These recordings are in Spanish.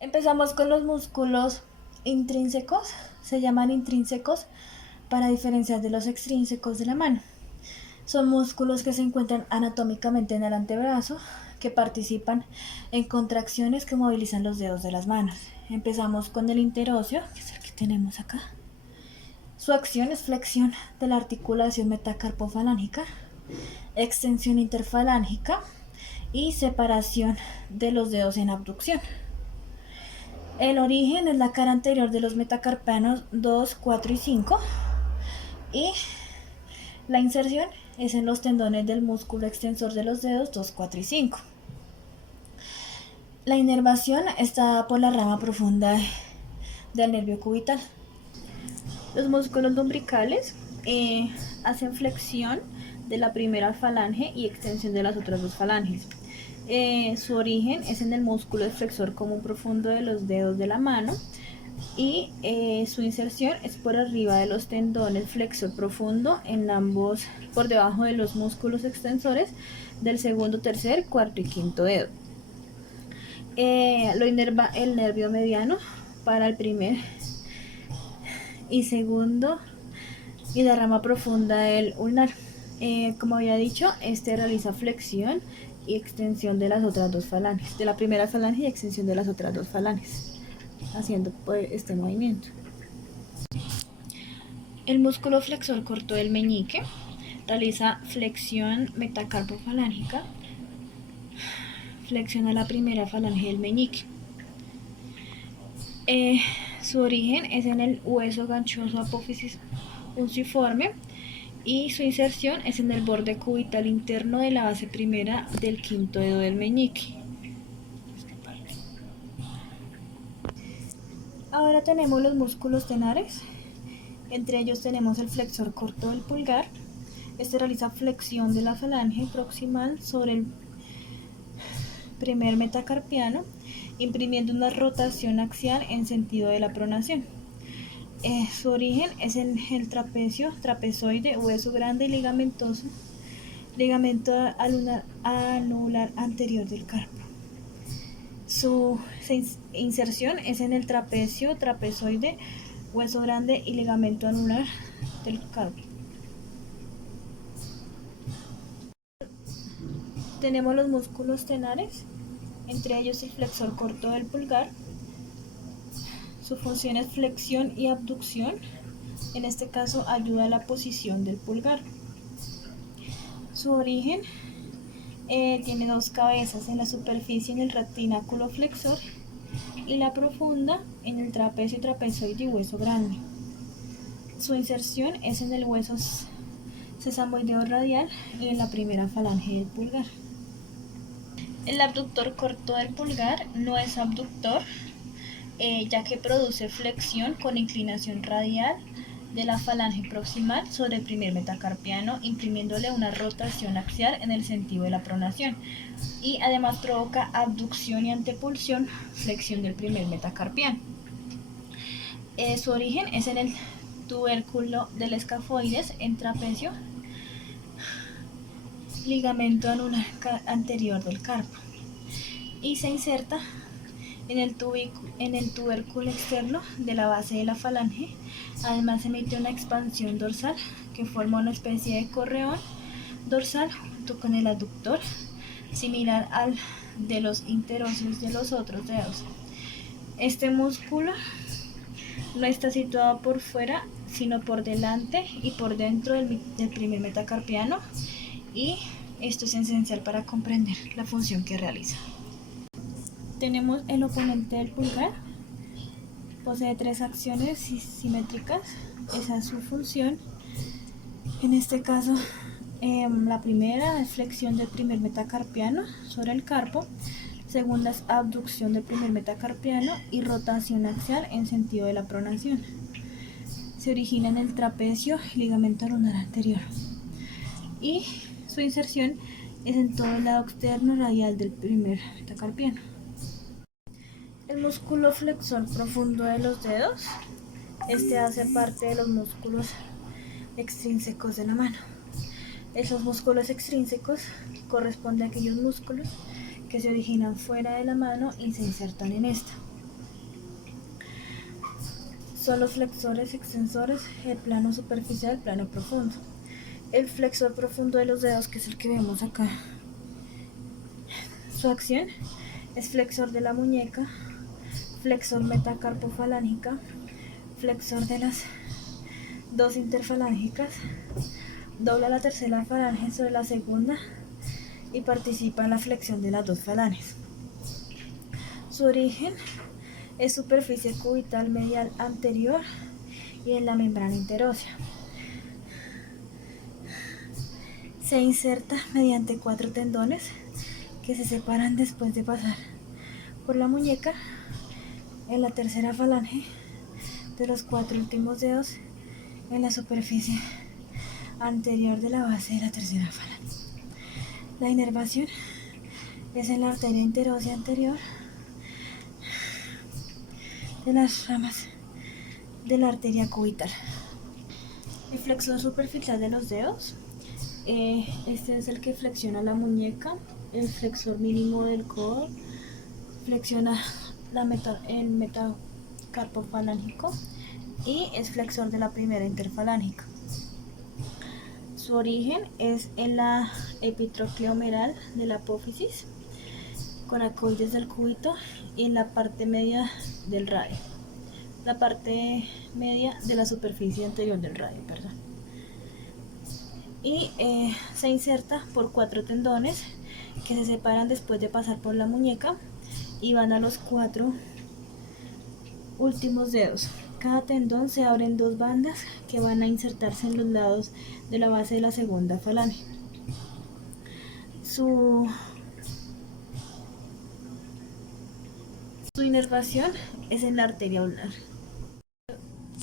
Empezamos con los músculos intrínsecos. Se llaman intrínsecos para diferenciar de los extrínsecos de la mano. Son músculos que se encuentran anatómicamente en el antebrazo, que participan en contracciones que movilizan los dedos de las manos. Empezamos con el interóseo, que es el que tenemos acá. Su acción es flexión de la articulación metacarpofalángica, extensión interfalángica y separación de los dedos en abducción. El origen es la cara anterior de los metacarpianos 2, 4 y 5 y la inserción es en los tendones del músculo extensor de los dedos 2, 4 y 5. La inervación está por la rama profunda del nervio cubital. Los músculos lumbricales hacen flexión de la primera falange y extensión de las otras dos falanges. Su origen es en el músculo flexor común profundo de los dedos de la mano y su inserción es por arriba de los tendones flexor profundo en ambos, por debajo de los músculos extensores del segundo, tercer, cuarto y quinto dedo. Lo inerva el nervio mediano para el primer y segundo y la rama profunda del ulnar. Como había dicho, este realiza flexión y extensión de las otras dos falanges, de la primera falange y extensión de las otras dos falanges, haciendo pues este movimiento. El músculo flexor corto del meñique realiza flexión metacarpofalángica, flexiona la primera falange del meñique. Su origen es en el hueso ganchoso apófisis unciforme y su inserción es en el borde cubital interno de la base primera del quinto dedo del meñique. Ahora tenemos los músculos tenares. Entre ellos tenemos el flexor corto del pulgar. Este realiza flexión de la falange proximal sobre el primer metacarpiano, imprimiendo una rotación axial en sentido de la pronación. Su origen es en el trapecio, trapezoide, hueso grande y ligamentoso, ligamento anular anterior del carpo. Su inserción es en el trapecio, trapezoide, hueso grande y ligamento anular del carpo. Tenemos los músculos tenares, entre ellos el flexor corto del pulgar. Su función es flexión y abducción. En este caso ayuda a la posición del pulgar. Su origen tiene dos cabezas, en la superficie en el retináculo flexor y la profunda en el trapecio, trapezoide y hueso grande. Su inserción es en el hueso sesamoideo radial y en la primera falange del pulgar. El abductor corto del pulgar no es abductor, ya que produce flexión con inclinación radial de la falange proximal sobre el primer metacarpiano, imprimiéndole una rotación axial en el sentido de la pronación, y además provoca abducción y antepulsión, flexión del primer metacarpiano. Su origen es en el tubérculo del escafoides en trapecio, ligamento anular anterior del carpo, y se inserta en el tubérculo externo de la base de la falange. Además emite una expansión dorsal que forma una especie de correón dorsal junto con el aductor, similar al de los interóseos de los otros dedos. Este músculo no está situado por fuera, sino por delante y por dentro del primer metacarpiano, y esto es esencial para comprender la función que realiza. Tenemos el oponente del pulgar, posee tres acciones simétricas, esa es su función. En este caso, la primera es flexión del primer metacarpiano sobre el carpo, segunda es abducción del primer metacarpiano y rotación axial en sentido de la pronación. Se origina en el trapecio y ligamento anular anterior, y su inserción es en todo el lado externo radial del primer metacarpiano. El músculo flexor profundo de los dedos, este hace parte de los músculos extrínsecos de la mano. Esos músculos extrínsecos corresponden a aquellos músculos que se originan fuera de la mano y se insertan en esta. son los flexores extensores, el plano superficial, el plano profundo. El flexor profundo de los dedos, que es el que vemos acá, su acción es flexor de la muñeca, flexor metacarpofalángica, flexor de las dos interfalángicas, dobla la tercera falange sobre la segunda y participa en la flexión de las dos falanges. Su origen es superficie cubital medial anterior y en la membrana interósea. Se inserta mediante 4 tendones que se separan después de pasar por la muñeca en la tercera falange de los 4 últimos dedos en la superficie anterior de la base de la tercera falange. La inervación es en la arteria interósea anterior de las ramas de la arteria cubital. El flexor superficial de los dedos, este es el que flexiona la muñeca. El flexor mínimo del codo flexiona el metacarpofalángico y es flexor de la primera interfalángica. Su origen es en la epitrocleomeral de la apófisis, coracoides del cúbito y en la parte media del radio. La parte media de la superficie anterior del radio, perdón. Y se inserta por 4 tendones que se separan después de pasar por la muñeca y van a los 4 últimos dedos. Cada tendón se abre en 2 bandas que van a insertarse en los lados de la base de la segunda falange. Su inervación es en la arteria ulnar.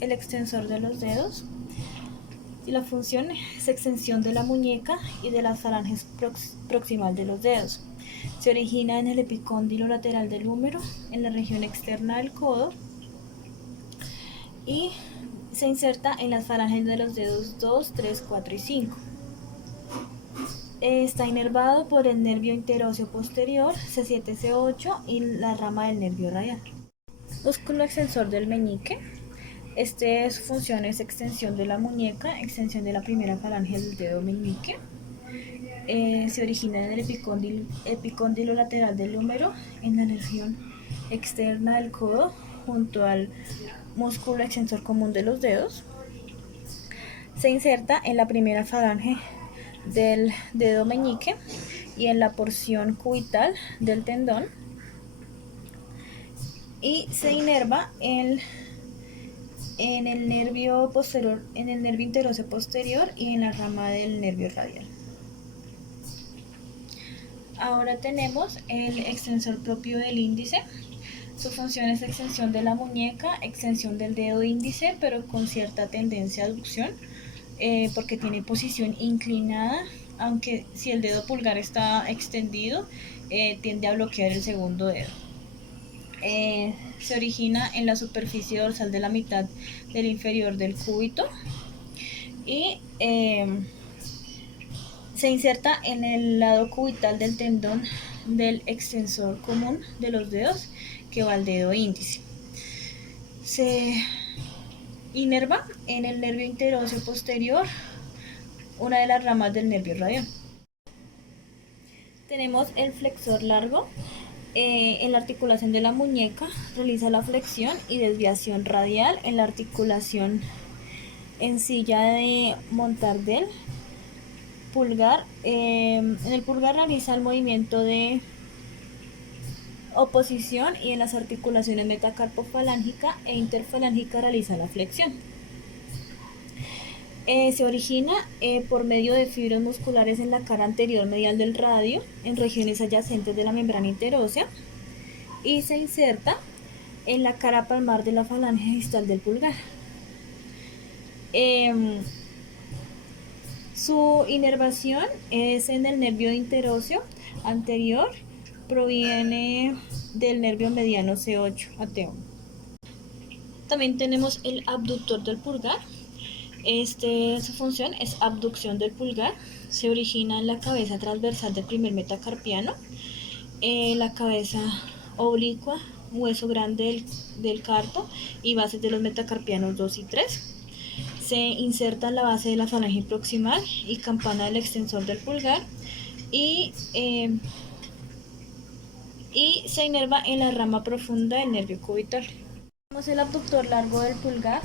El extensor de los dedos, y la función es extensión de la muñeca y de las falanges proximal de los dedos. Se origina en el epicóndilo lateral del húmero, en la región externa del codo, y se inserta en las falanges de los dedos 2, 3, 4 y 5. Está inervado por el nervio interóseo posterior, C7, C8 y la rama del nervio radial. Músculo extensor del meñique. Su función es extensión de la muñeca, extensión de la primera falange del dedo meñique. Se origina en el epicóndilo lateral del húmero, en la región externa del codo, junto al músculo extensor común de los dedos. Se inserta en la primera falange del dedo meñique y en la porción cubital del tendón, y se inerva en el nervio posterior, en el nervio interóseo posterior y en la rama del nervio radial. Ahora tenemos el extensor propio del índice. Su función es extensión de la muñeca, extensión del dedo índice, pero con cierta tendencia a abducción, porque tiene posición inclinada, aunque si el dedo pulgar está extendido, tiende a bloquear el segundo dedo. Se origina en la superficie dorsal de la mitad del inferior del cúbito y se inserta en el lado cubital del tendón del extensor común de los dedos, que va al dedo índice. Se inerva en el nervio interóseo posterior, una de las ramas del nervio radial. Tenemos el flexor largo. En la articulación de la muñeca realiza la flexión y desviación radial en la articulación en silla de Montardel. Pulgar, en el pulgar realiza el movimiento de oposición y en las articulaciones metacarpofalángica e interfalángica realiza la flexión. Se origina por medio de fibras musculares en la cara anterior medial del radio, en regiones adyacentes de la membrana interósea, y se inserta en la cara palmar de la falange distal del pulgar. Su inervación es en el nervio interóseo anterior, proviene del nervio mediano C8 a T1. También tenemos el abductor del pulgar. Su función es abducción del pulgar. Se origina en la cabeza transversal del primer metacarpiano, la cabeza oblicua hueso grande del carpo y bases de los metacarpianos 2 y 3. Se inserta en la base de la falange proximal y campana del extensor del pulgar y se inerva en la rama profunda del nervio cubital. Tenemos el abductor largo del pulgar.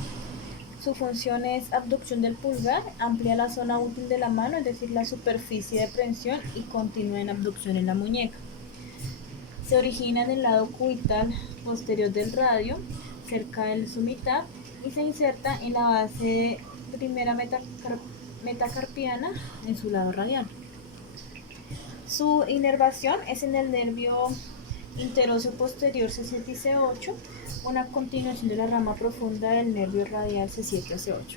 Su función es abducción del pulgar, amplía la zona útil de la mano, es decir, la superficie de prensión, y continúa en abducción en la muñeca. Se origina en el lado cubital posterior del radio, cerca de su mitad, y se inserta en la base primera metacarpiana en su lado radial. Su inervación es en el nervio interóseo posterior C7 y C8, una continuación de la rama profunda del nervio radial C7 a C8.